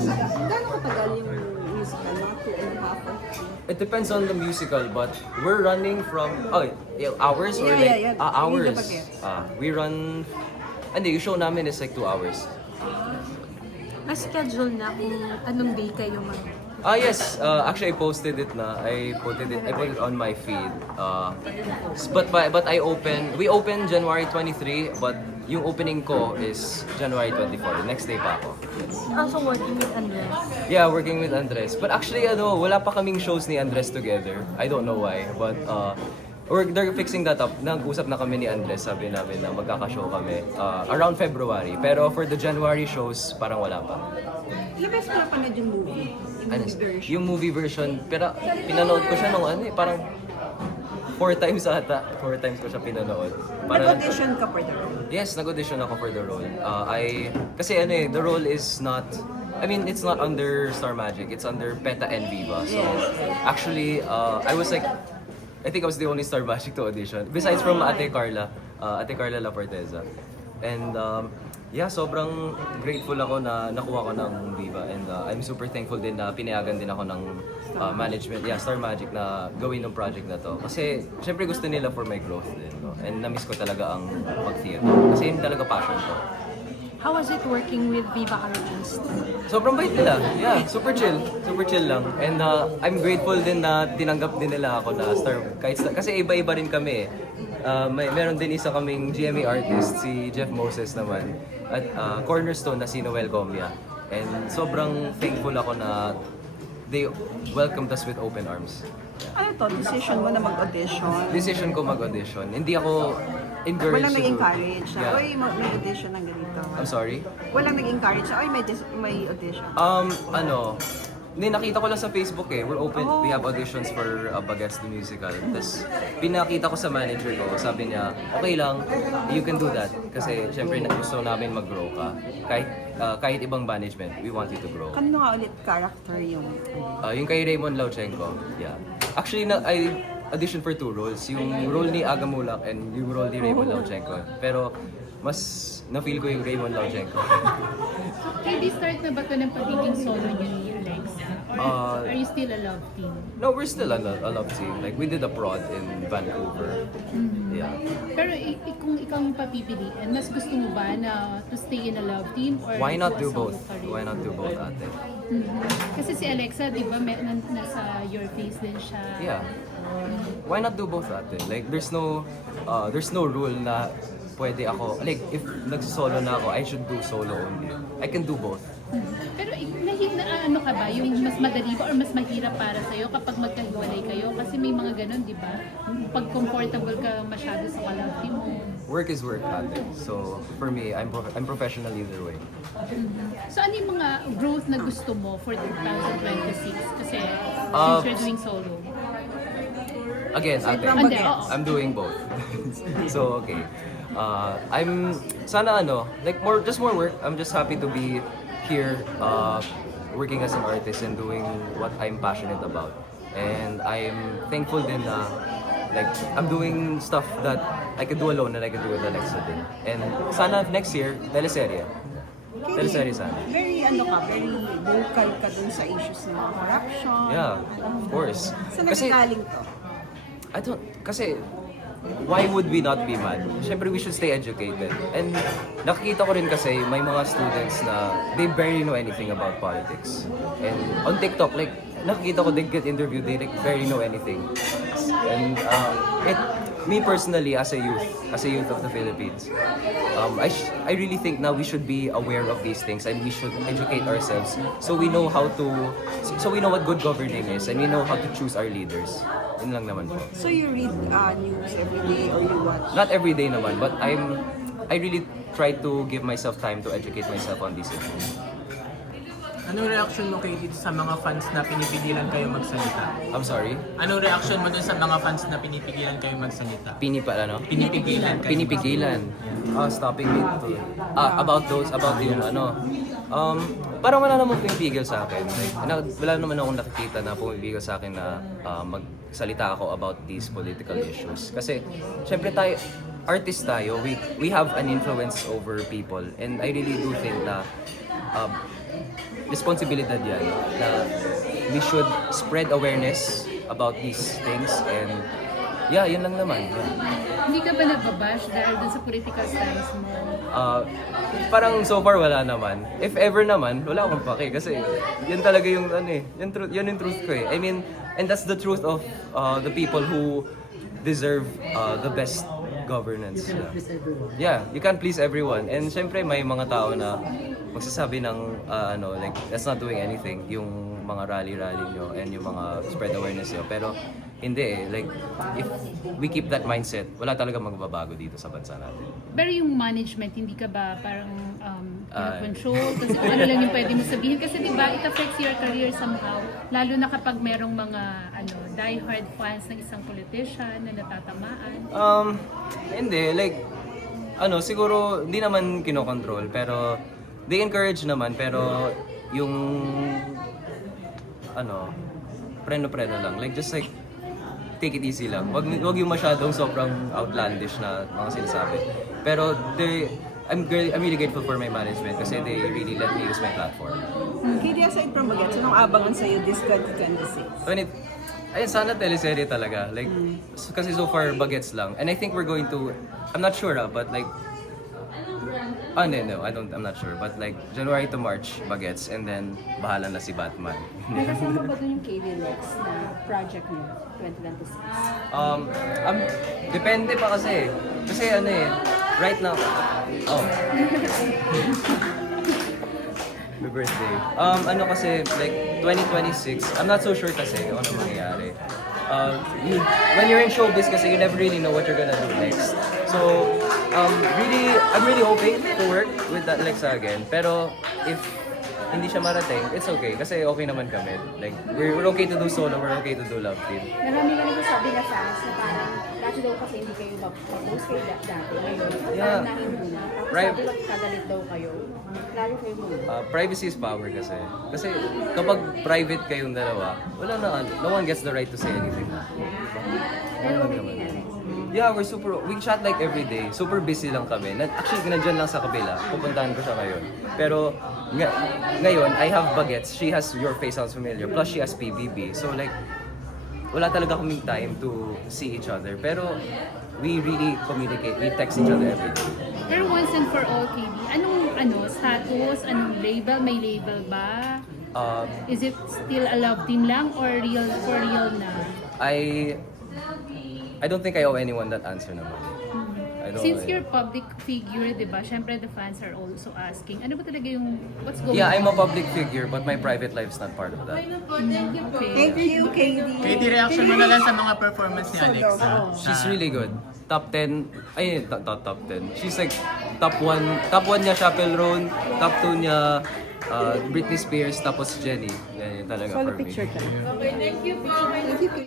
Gaano katagal yung musical? Mga 2.5 or 3? It depends on the musical, but we're running from hours or Yeah. hours. Read the bagets. We run. Hindi, yung show namin is like 2 hours. Na-schedule na kung anong day kayo mag... Yes. Actually, I posted it na. I put it on my feed. But we open January 23, but yung opening ko is January 24. Next day pa ako. Yes. Also working with Andres. Yeah, working with Andres. But actually, wala pa kaming shows ni Andres together. I don't know why, but they're fixing that up. Nag-usap na kami ni Andres, sabi namin na magkaka-show kami around February. Pero for the January shows, parang wala pa. Labas mo na panood yung movie. Yung movie version, pero pinanood ko siya nung parang 4 times ata. 4 times ko siya pinanood. Nag-audition ka for the role? Yes, nag-audition ako for the role. Kasi the role is not, it's not under Star Magic. It's under PETA and Viva. So, actually, I think I was the only Star Magic to audition. Besides from Ate Carla La Forteza. And, sobrang grateful ako na nakuha ko ng Viva. And I'm super thankful din na pinayagan din ako ng management, Star Magic, na gawin ng project na to. Kasi, syempre gusto nila for my growth din. No? And na-miss ko talaga ang mag-theater. Kasi yun talaga passion ko. How was it working with Viva Artist? Sobrang bait nila. Yeah, super chill. Super chill lang. And I'm grateful din na tinanggap din nila ako na kasi iba-iba rin kami. Meron din isa kaming GMA artist, si Jeff Moses naman. At Cornerstone na si Noel Gomia. And sobrang thankful ako na they welcomed us with open arms. Ano to? Decision mo na mag-audition? Decision ko mag-audition. Hindi ako encouraged Walang to do. nag-encourage na, Yeah. Uy, may audition ng ganito. I'm sorry? Walang nag-encourage na, uy, may audition. Hindi, nakita ko lang sa Facebook we're open, we have auditions for Bagets the Musical. Tapos, pinakita ko sa manager ko, sabi niya, okay lang, you can do that. Kasi, syempre, gusto namin mag-grow ka. Kahit ibang management, we want you to grow. Kanino nga ulit character yung... Yung kay Raymond Lauchenko, yeah. Actually, I auditioned for 2 roles. Yung role ni Aga Mulak and yung role ni Raymond Lauchenko. Pero, mas na-feel ko yung Raymond Lauchenko. Hindi start na ba ito ng pagiging solo niyo ni Alex? Or are you still a love team? No, we're still a love team. Like, we did a prod in Vancouver. Yeah. Pero kung ikaw yung papipiliin, mas gusto mo ba na to stay in a love team? Or Why not do to a solo both? career? Why not do both, ate? Kasi si Alexa, di ba, nasa Your Face din siya. Yeah. Why not do both, ate? Like, there's no rule na pwede ako, like, if nag-solo na ako, I should do solo only. I can do both. Pero ano ka ba? Yung mas madali ba or mas mahirap para sa'yo kapag magkahiwalay kayo? Kasi may mga ganun, di ba? Pag comfortable ka masyado sa ka-love team mo. Work is work, ate. So, for me, I'm professional either way. So ano yung mga growth na gusto mo for 2026? Kasi since you're doing solo. Again, ate, Hindi, oo. I'm doing both. So, okay. Sana like just more work. I'm just happy to be here, working as an artist and doing what I'm passionate about. And I'm thankful din na, like, I'm doing stuff that I can do alone and I can do with Alexa din. And sana next year, teleserye. Teleserye sana. Very vocal ka dun sa issues ng corruption. Yeah, of course. Saan nagagaling to? Kasi why would we not be mad? Siyempre, we should stay educated. And nakikita ko rin kasi may mga students na they barely know anything about politics. And on TikTok, like, nakikita ko they get interviewed, they like barely know anything. And me personally, as a youth of the Philippines, I really think now we should be aware of these things and we should educate ourselves so we know we know what good governing is and we know how to choose our leaders. Yun lang naman po. So you read news every day or you watch? Not every day naman, but I really try to give myself time to educate myself on these issues. Anong reaction mo kay dito sa mga fans na pinipigilan kayo magsalita? I'm sorry? Anong reaction mo dun sa mga fans na pinipigilan kayo magsalita? Pinipigilan. Pinipigilan. Stopping me to... about yung parang wala namang pumipigil sa akin. Like, wala naman akong nakikita na pumipigil sa akin na magsalita ako about these political issues. Kasi, syempre artist tayo, we have an influence over people. And I really do think na responsibilidad yan na we should spread awareness about these things and yeah, yun lang naman. Yeah. Hindi ka ba nagbabash dahil dun sa political stance mo? Parang so far wala naman. If ever naman, wala akong pake kasi yun talaga yung ano eh, yun yung truth ko eh. I mean, and that's the truth of the people who deserve the best governance. Yeah, you can't please everyone. And syempre may mga tao na magsasabi ng like that's not doing anything yung mga rally nyo and yung mga spread awareness nyo. Pero hindi eh. Like, if we keep that mindset, wala talaga magbabago dito sa bansa natin. Pero yung management, hindi ka ba parang control? Kasi kung ano lang yung pwede mo sabihin. Kasi di ba, it affects your career somehow. Lalo na kapag merong mga die-hard fans ng isang politician na natatamaan. Hindi. Like, siguro, hindi naman kinokontrol. Pero, they encourage naman. Pero, yung, preno-preno lang. Like, just like, take it easy lang. Wag yung masyadong sobrang outlandish na mga sinasabi. Pero I'm really grateful for my management kasi they really let me use my platform. KD, aside from Bagets, anong abangan sa'yo this 2026? Ayun, sana teleserye talaga. Like, kasi so far bagets lang. And I think we're going to, I'm not sure but like, no, I'm not sure. But like, January to March, bagets. And then, bahala na si Batman. May kasama ba dun yung KD next na project niyo, 2026? Depende pa kasi. Kasi right now, my birthday. Kasi, like, 2026, I'm not so sure kasi kung ano mangyayari. When you're in showbiz kasi, you never really know what you're gonna do next. So, I'm really hoping to work with that Alexa again. Pero, if hindi siya marating, it's okay. Kasi okay naman kami. Like, we're okay to do solo, we're okay to do love team. Marami ka nagsasabi na fans na parang dati daw kasi hindi kayo mag-post kayo dati. Ngayon, Yeah. parang nahin na. Tapos Right. sabi kagalit daw kayo. Lalo kayo muna. Privacy is power kasi. Kasi kapag private kayong dalawa, no one gets the right to say anything. Pero okay din Alex. Yeah, we chat like every day. Super busy lang kami. Actually, nandyan lang sa kabila. Pupuntahan ko siya ngayon. Pero, ngayon, I have bagets. She has Your Face Sounds Familiar. Plus, she has PBB. So, like, wala talaga kaming time to see each other. Pero, we really communicate. We text each other every day. Pero once and for all, KD, anong status, anong label? May label ba? Is it still a love team lang or for real na? I don't think I owe anyone that answer naman. I don't Since know. you're public figure, di ba? Syempre the fans are also asking, ano ba talaga yung, what's going Yeah, I'm on? a public figure, but my private life's not part of that. Okay. Thank you, KD. KD, reaction mo na lang sa mga performance ni Alexa. She's really good. Top 10, top 10. She's like top 1 niya Chappell Roan, top 2 niya Britney Spears, tapos Jenny. Yan talaga Solo for me. picture ka. Okay, thank you po. Thank you, KD.